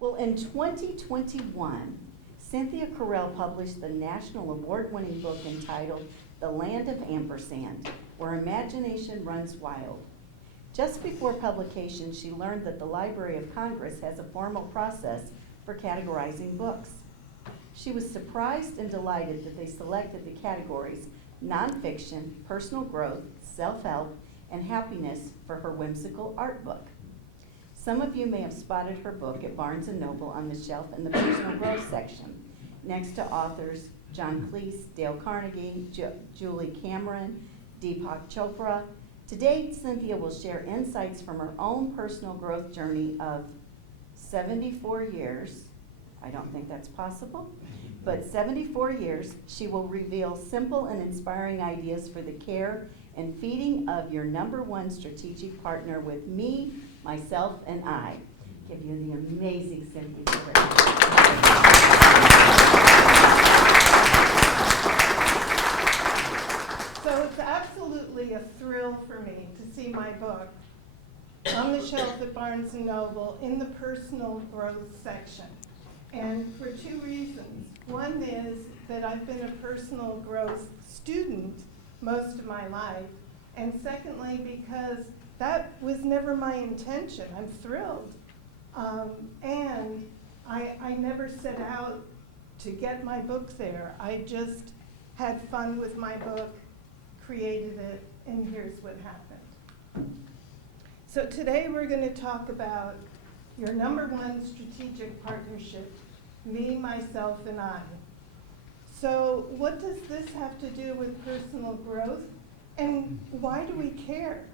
Well, in 2021, Cynthia Correll published the national award-winning book entitled The Land of Ampersand, Where Imagination Runs Wild. Just before publication, she learned that the Library of Congress has a formal process for categorizing books. She was surprised and delighted that they selected the categories nonfiction, personal growth, self-help, and happiness for her whimsical art book. Some of you may have spotted her book at Barnes & Noble on the shelf in the personal growth section, next to authors John Cleese, Dale Carnegie, Julie Cameron, Deepak Chopra. Today, Cynthia will share insights from her own personal growth journey of 74 years. I don't think that's possible, but 74 years. She will reveal simple and inspiring ideas for the care and feeding of your #1 strategic partner with me, myself, and I. Give you the amazing Cynthia Correll. So it's absolutely a thrill for me to see my book on the shelf at Barnes & Noble in the personal growth section. And for two reasons. One is that I've been a personal growth student most of my life. And secondly, because that was never my intention. I'm thrilled. And I never set out to get my book there. I just had fun with my book, created it, and here's what happened. So today we're going to talk about your #1 strategic partnership, me, myself, and I. So what does this have to do with personal growth, and why do we care?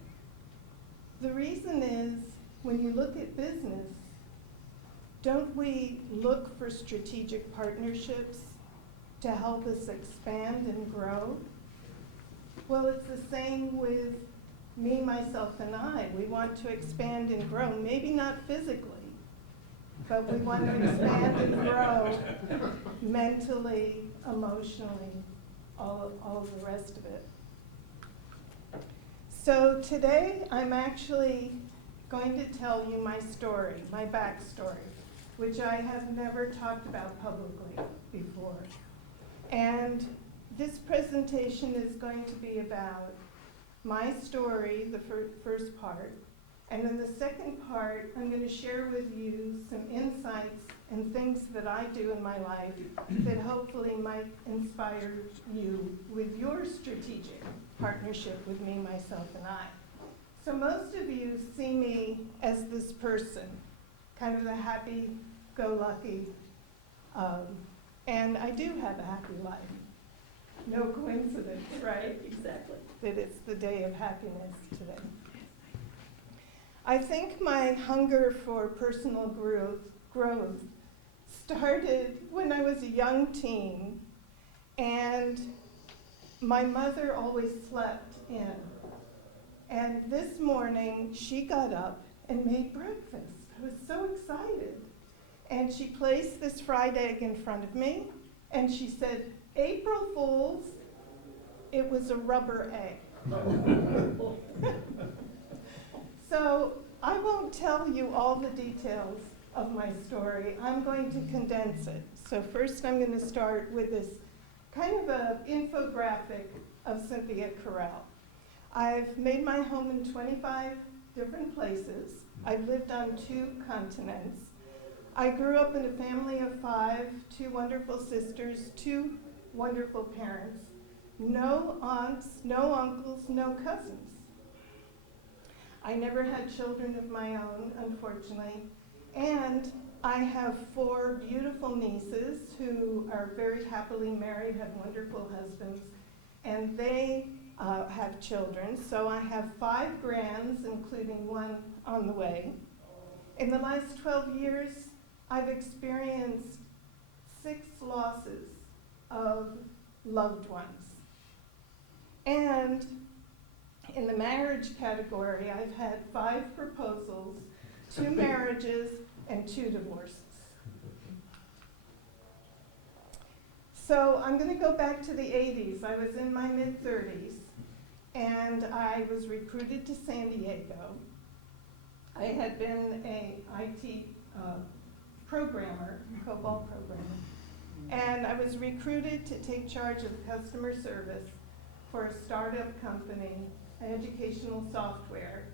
The reason is, when you look at business, don't we look for strategic partnerships to help us expand and grow? Well, it's the same with me, myself, and I. We want to expand and grow, maybe not physically, but we want to expand and grow mentally, emotionally, all of the rest of it. So today I'm actually going to tell you my story, my backstory, which I have never talked about publicly before. And this presentation is going to be about my story, the first part, and then the second part, I'm going to share with you some insights and things that I do in my life that hopefully might inspire you with your strategic partnership with me, myself, and I. So most of you see me as this person, kind of the happy-go-lucky, and I do have a happy life. No coincidence, right? Exactly. That it's the day of happiness today. I think my hunger for personal growth started when I was a young teen, and my mother always slept in. And this morning, she got up and made breakfast. I was so excited. And she placed this fried egg in front of me, and she said, "April Fools," it was a rubber egg. So I won't tell you all the details of my story. I'm going to condense it. So first I'm going to start with this kind of an infographic of Cynthia Correll. I've made my home in 25 different places. I've lived on 2 continents. I grew up in a family of 5, 2 wonderful sisters, 2 wonderful parents, no aunts, no uncles, no cousins. I never had children of my own, unfortunately, and I have 4 beautiful nieces who are very happily married, have wonderful husbands, and they have children. So I have 5 grands, including 1 on the way. In the last 12 years, I've experienced 6 losses of loved ones. And in the marriage category, I've had 5 proposals, 2 marriages, and 2 divorces. So I'm going to go back to the 80s. I was in my mid-30s, and I was recruited to San Diego. I had been an IT programmer, COBOL programmer. And I was recruited to take charge of customer service for a startup company, an educational software.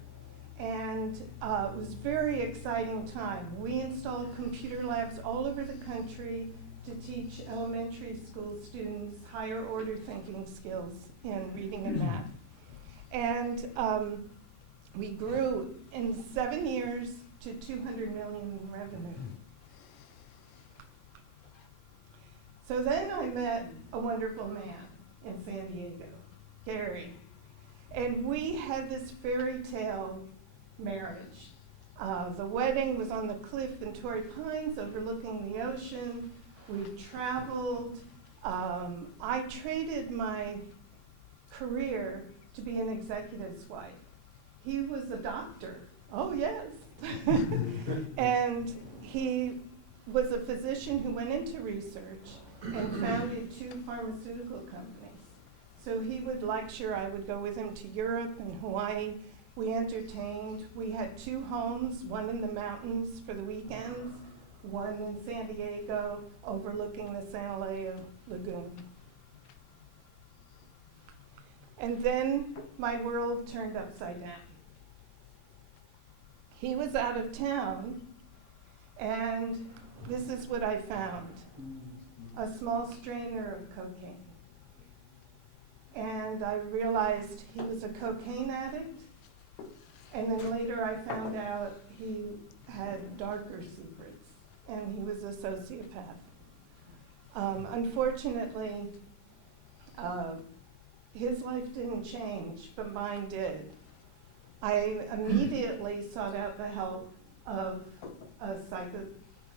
And it was a very exciting time. We installed computer labs all over the country to teach elementary school students higher order thinking skills in reading and math. And we grew in 7 years to $200 million in revenue. So then I met a wonderful man in San Diego, Gary. And we had this fairy tale marriage. The wedding was on the cliff in Torrey Pines overlooking the ocean. We traveled. I traded my career to be an executive's wife. He was a doctor. Oh, yes. And he was a physician who went into research and founded 2 pharmaceutical companies. So he would lecture. I would go with him to Europe and Hawaii. We entertained. We had 2 homes, one in the mountains for the weekends, one in San Diego overlooking the Santa Leo Lagoon. And then my world turned upside down. He was out of town, and this is what I found: a small strainer of cocaine. And I realized he was a cocaine addict, and then later I found out he had darker secrets, and he was a sociopath. Unfortunately, his life didn't change, but mine did. I immediately sought out the help of a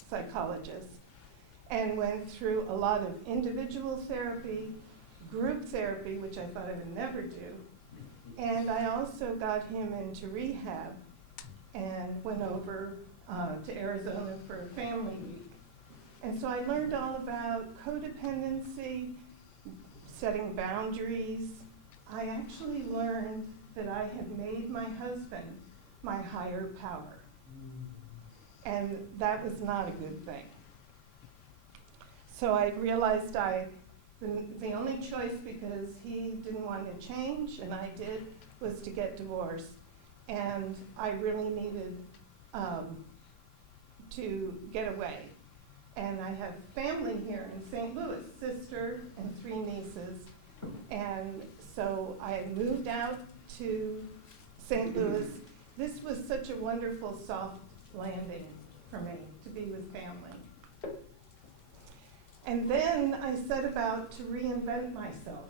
psychologist and went through a lot of individual therapy, group therapy, which I thought I would never do, and I also got him into rehab and went over to Arizona for a family week. And so I learned all about codependency, setting boundaries. I actually learned that I had made my husband my higher power. And that was not a good thing. So I realized the only choice, because he didn't want to change and I did, was to get divorced. And I really needed to get away. And I have family here in St. Louis, sister and 3 nieces. And so I moved out to St. Louis. This was such a wonderful soft landing for me, to be with family. And then I set about to reinvent myself.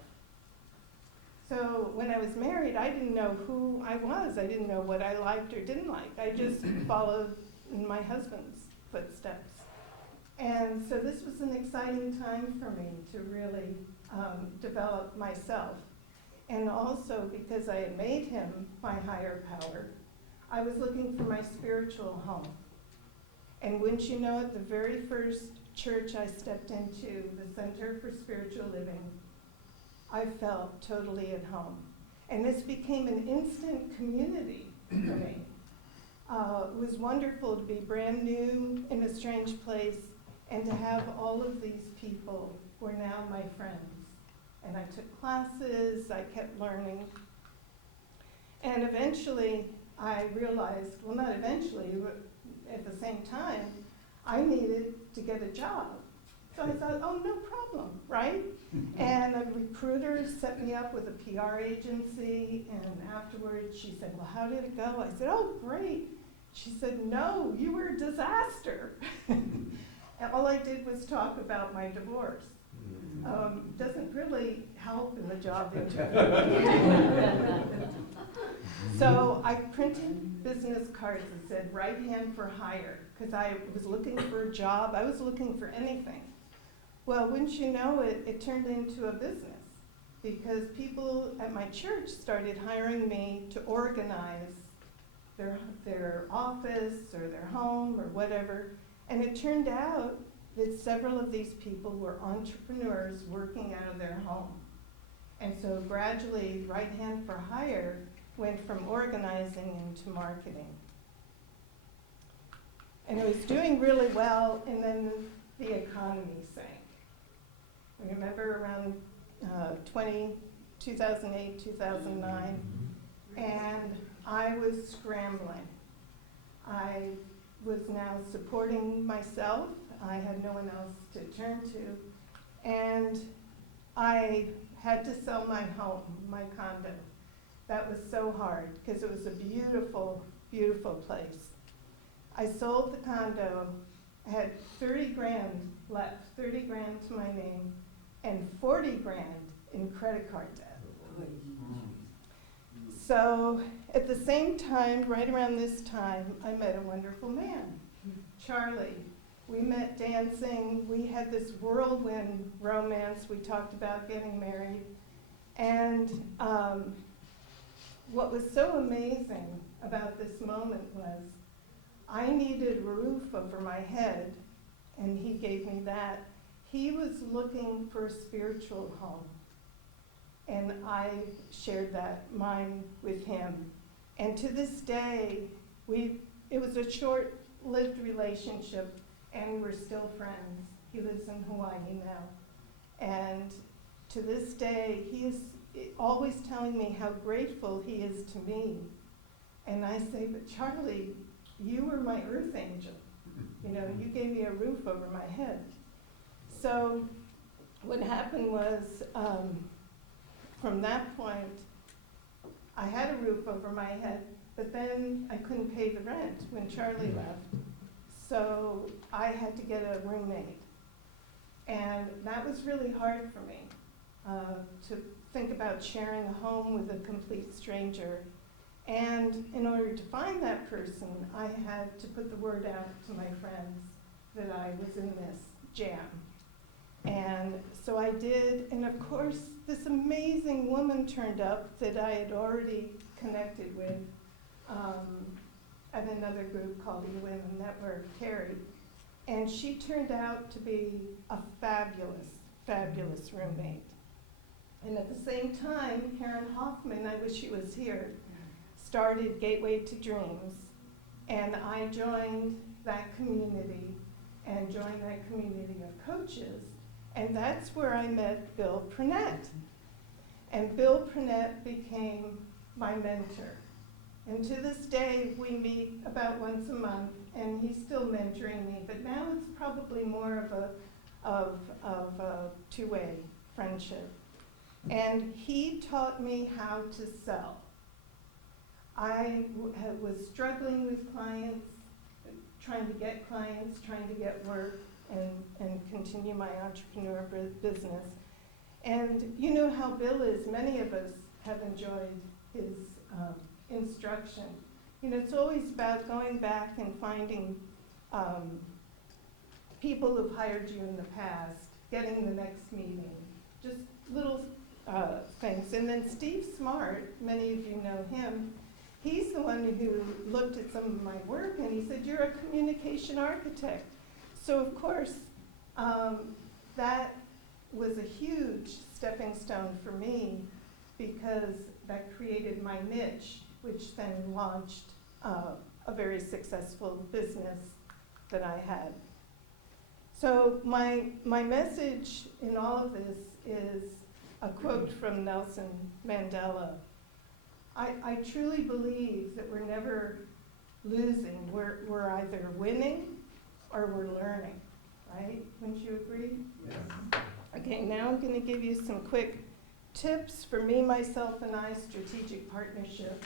So when I was married, I didn't know who I was. I didn't know what I liked or didn't like. I just followed in my husband's footsteps. And so this was an exciting time for me to really develop myself. And also, because I had made him my higher power, I was looking for my spiritual home. And wouldn't you know it, the very first church I stepped into, the Center for Spiritual Living, I felt totally at home. And this became an instant community for me. It was wonderful to be brand new in a strange place and to have all of these people who are now my friends. And I took classes, I kept learning. And eventually I realized, well, not eventually, but at the same time, I needed to get a job. So I thought, oh, no problem, right? And a recruiter set me up with a PR agency, and afterwards she said, well, how did it go? I said, oh, great. She said, no, you were a disaster. And all I did was talk about my divorce. Doesn't really help in the job interview. So I printed business cards that said right hand for hire, because I was looking for a job. I was looking for anything. Well, wouldn't you know it, it turned into a business, because people at my church started hiring me to organize their office or their home or whatever. And it turned out that several of these people were entrepreneurs working out of their home. And so gradually, right hand for hire went from organizing into marketing. And it was doing really well, and then the economy sank. I remember around 2008, 2009, and I was scrambling. I was now supporting myself. I had no one else to turn to. And I had to sell my home, my condo. That was so hard because it was a beautiful, beautiful place. I sold the condo, I had 30 grand left, 30 grand to my name, and 40 grand in credit card debt. So at the same time, right around this time, I met a wonderful man, Charlie. We met dancing, we had this whirlwind romance, we talked about getting married. And what was so amazing about this moment was I needed a roof over my head, and he gave me that. He was looking for a spiritual home, and I shared that, mine, with him. And to this day, it was a short-lived relationship, and we're still friends. He lives in Hawaii now. And to this day, he is always telling me how grateful he is to me. And I say, but Charlie, you were my earth angel. You know, you gave me a roof over my head. So what happened was, from that point, I had a roof over my head, but then I couldn't pay the rent when Charlie left. So I had to get a roommate. And that was really hard for me, to think about sharing a home with a complete stranger. And in order to find that person, I had to put the word out to my friends that I was in this jam. And so I did, and of course, this amazing woman turned up that I had already connected with at another group called eWomen Network, Carrie. And she turned out to be a fabulous, fabulous roommate. And at the same time, Karen Hoffman, I wish she was here, started Gateway to Dreams. And I joined that community and joined that community of coaches. And that's where I met Bill Purnett. And Bill Purnett became my mentor. And to this day, we meet about once a month, and he's still mentoring me. But now it's probably more of a two-way friendship. And he taught me how to sell. I was struggling with clients, trying to get clients, trying to get work, and continue my entrepreneur business. And you know how Bill is. Many of us have enjoyed his instruction. You know, it's always about going back and finding people who've hired you in the past, getting the next meeting, just little things. And then Steve Smart, many of you know him, he's the one who looked at some of my work and he said, you're a communication architect. So of course, that was a huge stepping stone for me because that created my niche, which then launched a very successful business that I had. So my message in all of this is a quote from Nelson Mandela. I truly believe that we're never losing. We're either winning or we're learning, right? Wouldn't you agree? Yes. Okay, now I'm going to give you some quick tips for me, myself, and I strategic partnership.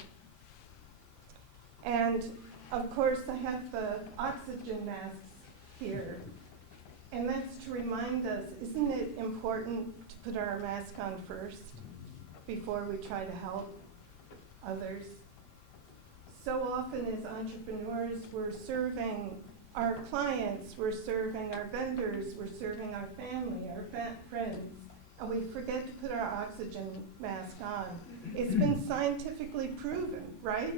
And of course, I have the oxygen masks here. And that's to remind us, isn't it important to put our mask on first before we try to help others? So often as entrepreneurs, we're serving our clients, we're serving our vendors, we're serving our family, our friends, and we forget to put our oxygen mask on. It's been scientifically proven, right,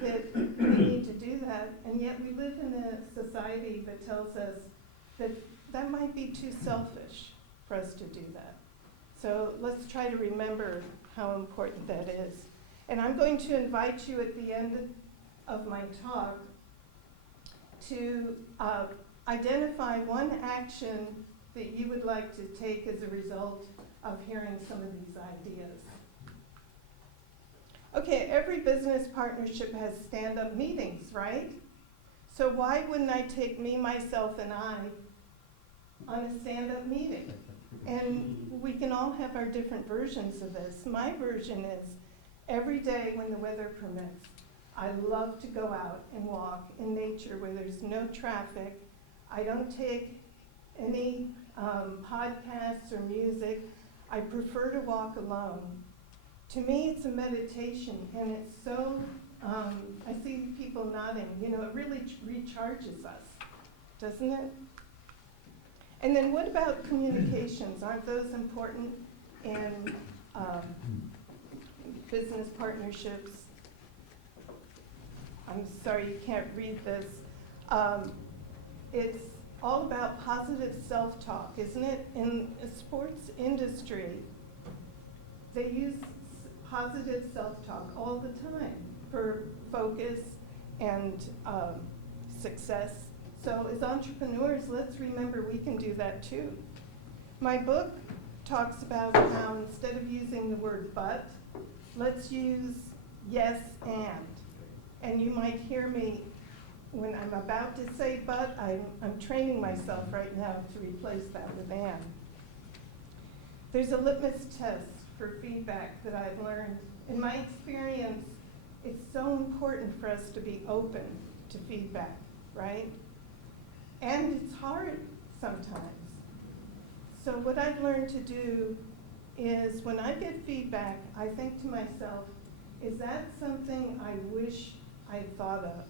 that we need to do that, and yet we live in a society that tells us that that might be too selfish for us to do that. So let's try to remember how important that is. And I'm going to invite you at the end of my talk to identify one action that you would like to take as a result of hearing some of these ideas. Okay, every business partnership has stand-up meetings, right? So why wouldn't I take me, myself, and I on a stand-up meeting? And we can all have our different versions of this. My version is every day when the weather permits, I love to go out and walk in nature where there's no traffic. I don't take any podcasts or music. I prefer to walk alone. To me, it's a meditation, and it's so, I see people nodding, you know, it really recharges us, doesn't it? And then what about communications? Aren't those important in business partnerships? I'm sorry you can't read this. It's all about positive self-talk, isn't it? In the sports industry, they use positive self-talk all the time for focus and success. So as entrepreneurs, let's remember we can do that too. My book talks about how instead of using the word but, let's use yes and. And you might hear me when I'm about to say but, I'm training myself right now to replace that with and. There's a litmus test for feedback that I've learned. In my experience, it's so important for us to be open to feedback, right? And it's hard sometimes. So what I've learned to do is when I get feedback, I think to myself, is that something I wish I'd thought of?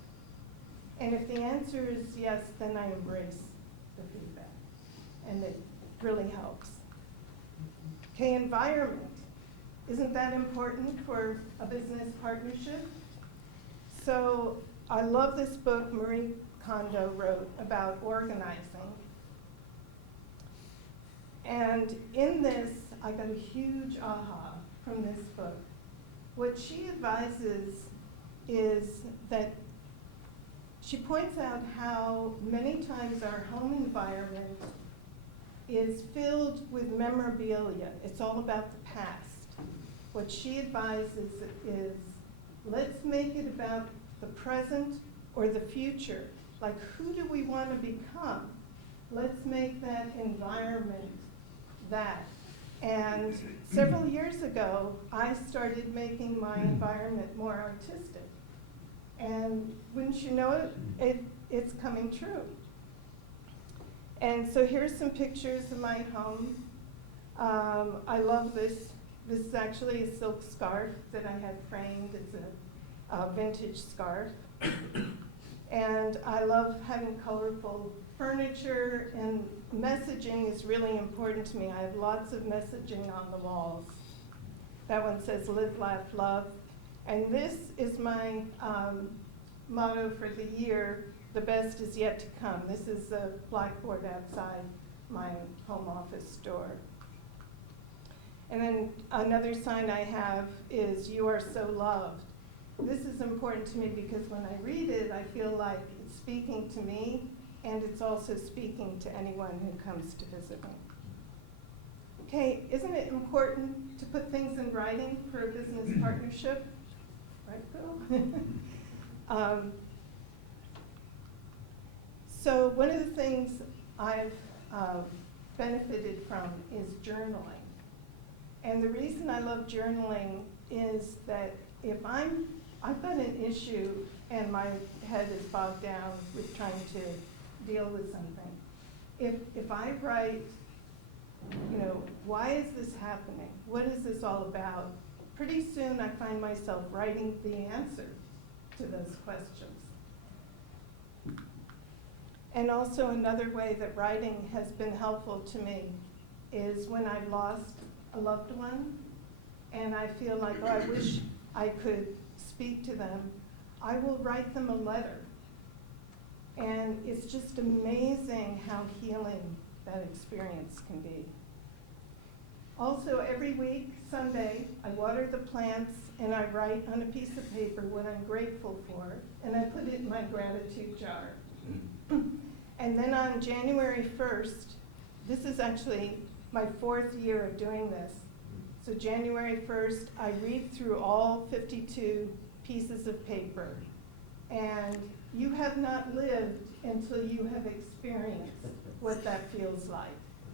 And if the answer is yes, then I embrace the feedback. And it really helps. Okay, environment. Isn't that important for a business partnership? So I love this book Marie Kondo wrote about organizing. And in this, I got a huge aha from this book. What she advises is that she points out how many times our home environment is filled with memorabilia. It's all about the past. What she advises is, let's make it about the present or the future. Like, who do we want to become? Let's make that environment that. And several years ago, I started making my environment more artistic. And wouldn't you know it, it's coming true. And so here's some pictures of my home. I love this. This is actually a silk scarf that I had framed. It's a vintage scarf. And I love having colorful furniture, and messaging is really important to me. I have lots of messaging on the walls. That one says live, laugh, love. And this is my motto for the year, the best is yet to come. This is a blackboard outside my home office door. And then another sign I have is you are so loved. This is important to me because when I read it, I feel like it's speaking to me, and it's also speaking to anyone who comes to visit me. Okay, isn't it important to put things in writing for a business partnership? Right, Bill? So one of the things I've benefited from is journaling. And the reason I love journaling is that if I've got an issue and my head is bogged down with trying to deal with something, if I write, you know, why is this happening? What is this all about? Pretty soon I find myself writing the answer to those questions. And also another way that writing has been helpful to me is when I've lost a loved one and I feel like, oh, I wish I could speak to them, I will write them a letter. And it's just amazing how healing that experience can be. Also, every week, Sunday, I water the plants and I write on a piece of paper what I'm grateful for, and I put it in my gratitude jar. And then on January 1st, this is actually my 4th year of doing this. So January 1st, I read through all 52 pieces of paper. And you have not lived until you have experienced what that feels like.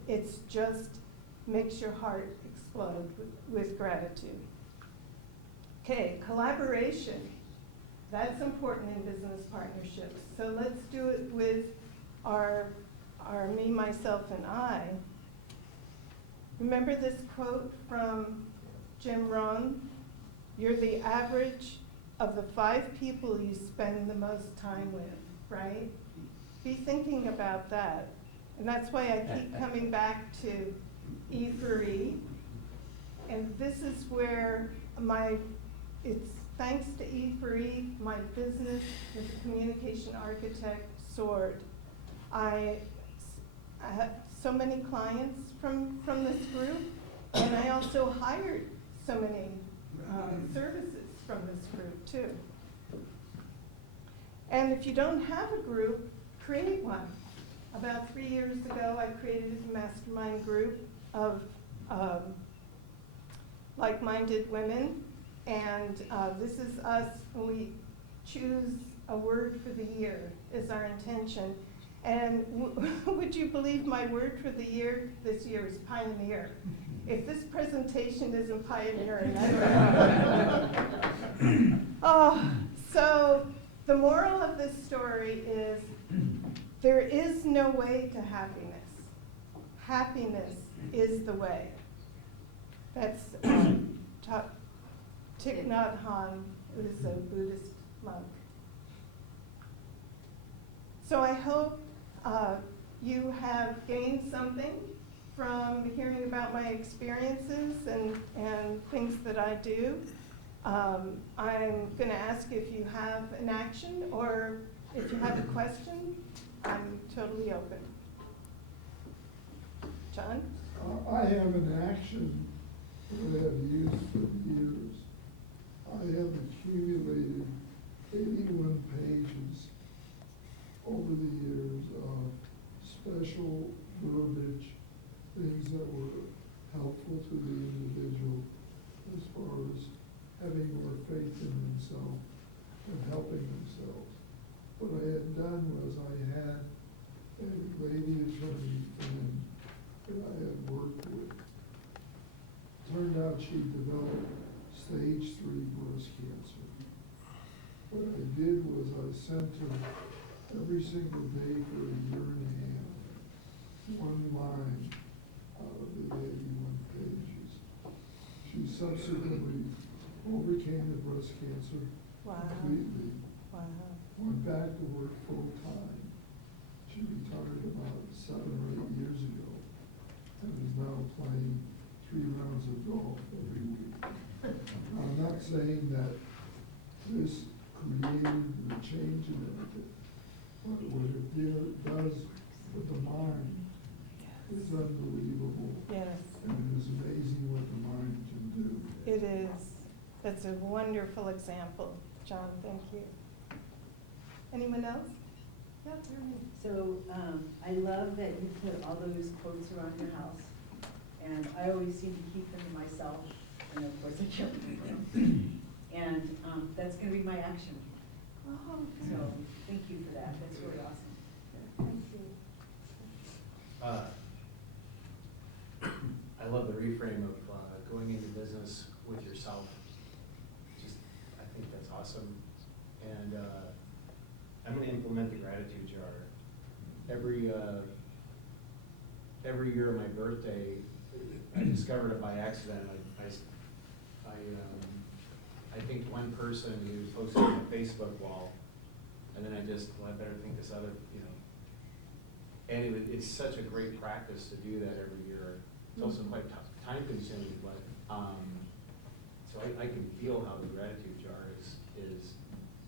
It's just makes your heart explode with gratitude. Okay, collaboration. That's important in business partnerships. So let's do it with our me, myself, and I. Remember this quote from Jim Rohn? You're the average of the 5 people you spend the most time with, right? Be thinking about that. And that's why I keep coming back to e4e. And this is where it's thanks to e4e, my business as a communication architect soared. I have so many clients from this group, and I also hired so many services from this group too. And if you don't have a group, create one. About 3 years ago, I created a mastermind group of like-minded women, and this is us, we choose a word for the year is our intention. And would you believe my word for the year this year is pioneer? If this presentation isn't pioneering, I don't know. Oh, so the moral of this story is there is no way to happiness. Happiness is the way. That's Thich Nhat Hanh, who is a Buddhist monk. So I hope you have gained something from hearing about my experiences and things that I do. I'm going to ask if you have an action or if you have a question. I'm totally open. John? I have an action that I have used for years. I have accumulated 81 pages over the years of special verbiage, things that were helpful to the individual as far as having more faith in themselves and helping themselves. What I had done was I had a lady attorney friend that I had worked with. Turned out she developed stage 3 breast cancer. What I did was I sent her every single day for a year and a half, 1 line out of the 81 pages. She subsequently overcame the breast cancer completely. Wow. Went back to work full time. She retired about 7 or 8 years ago and is now playing 3 rounds of golf every week. I'm not saying that this created the change in everything, but what it does with the mind is unbelievable. Yes. And it is amazing what the mind can do. It is. That's a wonderful example. John, thank you. Anyone else? Yeah, So I love that you put all those quotes around your house. And I always seem to keep them to myself. And of course I can't remember them. And that's going to be my action. Oh, So thank you for that. That's really awesome. thank you. I love the reframe of going into business with yourself. I think that's awesome. And I'm going to implement the gratitude jar. Every year of my birthday, I discovered it by accident. I think one person who posted on a Facebook wall, and then I better think this other, and it's such a great practice to do that every year. It's also quite time consuming, but so I can feel how the gratitude jar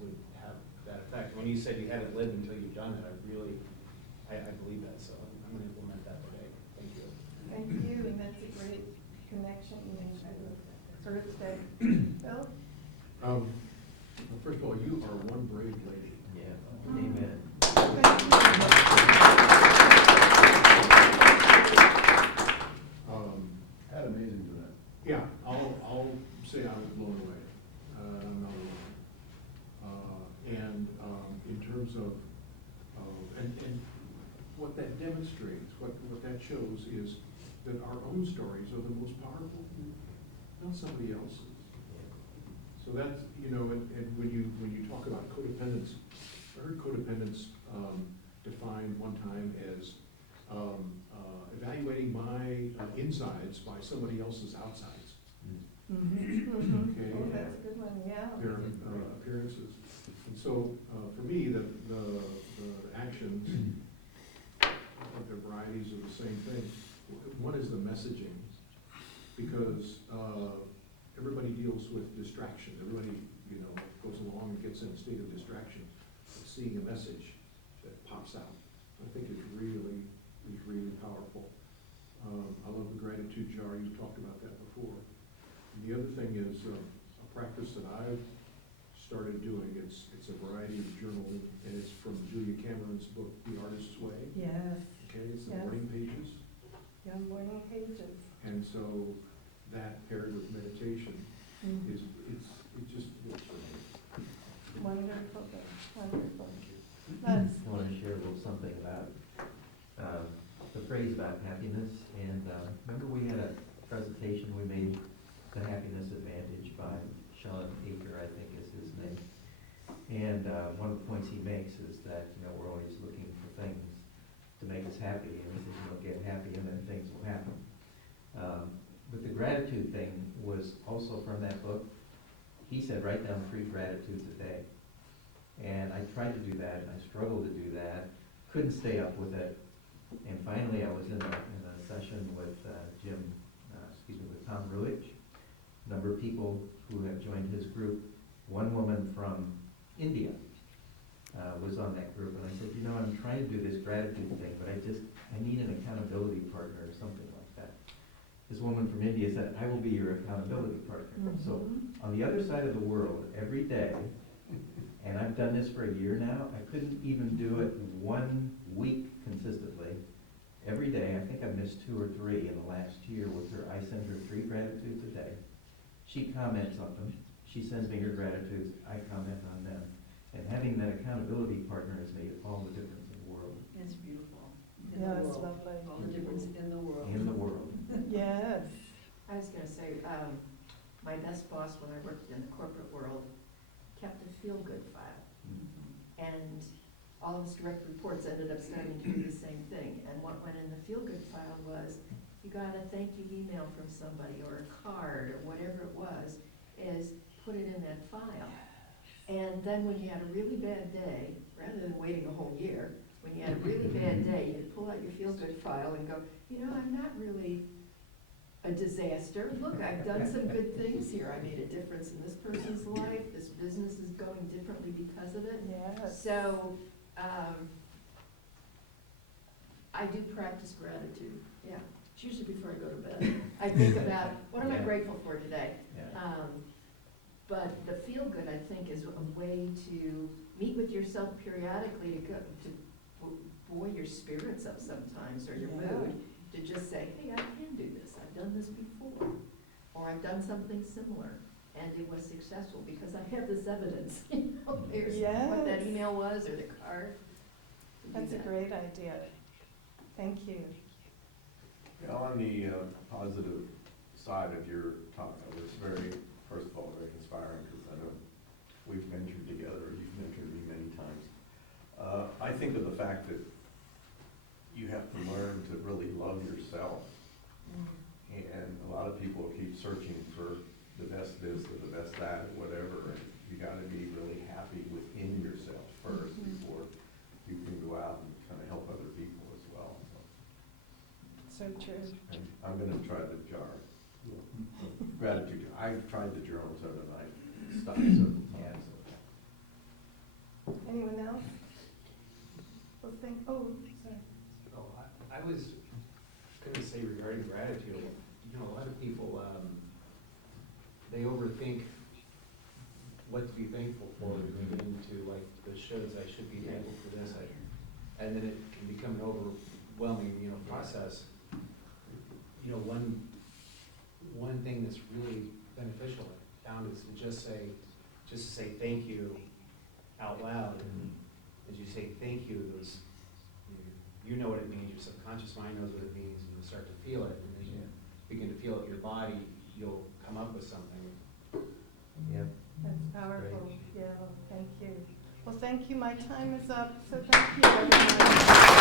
would have that effect. When you said you hadn't lived until you've done it, I believe that, so I'm going to implement that today. Thank you. Thank you, and that's a great connection for today. Bill? First of all, you are one brave lady. Yeah, amen. Thank you. amazing to that. Yeah, I'll say I was blown away. I'm not alone. In terms of, and what that demonstrates, what that shows is that our own stories are the most powerful, not somebody else's. So that's, you know, and when you talk about codependence, I heard codependence defined one time as evaluating my insides by somebody else's outsides. Okay. Oh, that's a good one, yeah. Their appearances. And so, for me, the actions, the varieties are the same thing. One is the messaging, because everybody deals with distraction. Everybody, you know, goes along and gets in a state of distraction. But seeing a message that pops out, I think is really powerful. I love the gratitude jar. You talked about that before. And the other thing is a practice that I've started doing. It's a variety of journaling, and it's from Julia Cameron's book, The Artist's Way. Yes, Okay, it's the Yes. morning pages. yeah, morning pages. And so that paired with meditation Mm. is, it just works for me. Wonderful, wonderful. That's, I want to share a little something about the phrase about happiness. And remember we had a presentation we made, The Happiness Advantage by Sean Aker, I think is his name. And one of the points he makes is that, you know, we're always looking for things to make us happy. And he says, you know, get happy and then things will happen. But the gratitude thing was also from that book. He said, write down 3 gratitudes a day. And I tried to do that, and I struggled to do that, couldn't stay up with it. And finally, I was in a session with with Tom Ruich, a number of people who have joined his group. One woman from India was on that group, and I said, you know, I'm trying to do this gratitude thing, but I need an accountability partner or something like that. This woman from India said, I will be your accountability partner. So on the other side of the world, every day, and I've done this for a year now, I couldn't even do it 1 week consistently. Every day, I think I've missed 2 or 3 in the last year with her. I send her 3 gratitudes a day. She comments on them. She sends me her gratitudes. I comment on them. And having that accountability partner has made all the difference in the world. It's beautiful. yeah, it's lovely. All the difference in the world. In the world. Yes. I was gonna say, my best boss when I worked in the corporate world kept a feel-good file. And all of his direct reports ended up starting to do the same thing. And what went in the feel-good file was, you got a thank you email from somebody, or a card, or whatever it was, is put it in that file. And then when you had a really bad day, rather than waiting a whole year, when you had a really bad day, you'd pull out your feel-good file and go, you know, I'm not really a disaster. Look, I've done some good things here. I made a difference in this person's life. This business is going differently because of it. Yes. So, I do practice gratitude, yeah. It's usually before I go to bed. I think about, what am I Yeah. grateful for today? Yeah. But the feel-good, I think, is a way to meet with yourself periodically to buoy your spirits up sometimes, or your Yeah. mood, to just say, hey, I can do this. I've done this before. Or I've done something similar, and it was successful, because I have this evidence. You know, here's what that Yes. email was, or the card. To do That's a that. great idea. Thank you. Yeah, on the positive side of your talk, it was very, first of all, very inspiring, because I know we've mentored together, or you've mentored me many times. I think of the fact that you have to learn to really love yourself. And a lot of people keep searching for the best this or the best that, or whatever, and you gotta be really happy within yourself first before you can go out and kind of help other people as well. So true. And I'm gonna try the jar. Gratitude jar. I've tried the journals overnight, stopped several times. Anyone else? Well, sorry. Oh, I was gonna say regarding gratitude, you know, a lot of people, they overthink what to be thankful for, going into like the shows, I should be thankful for this, and then it can become an overwhelming, you know, process. You know, one one thing that's really beneficial I found is to just say thank you out loud. And as you say thank you, those, you know what it means, your subconscious mind knows what it means, and you start to feel it. And as you begin to feel it in your body, you'll come up with something. Yeah. That's powerful, yeah, thank you. Well, thank you, my time is up, so thank you, everyone.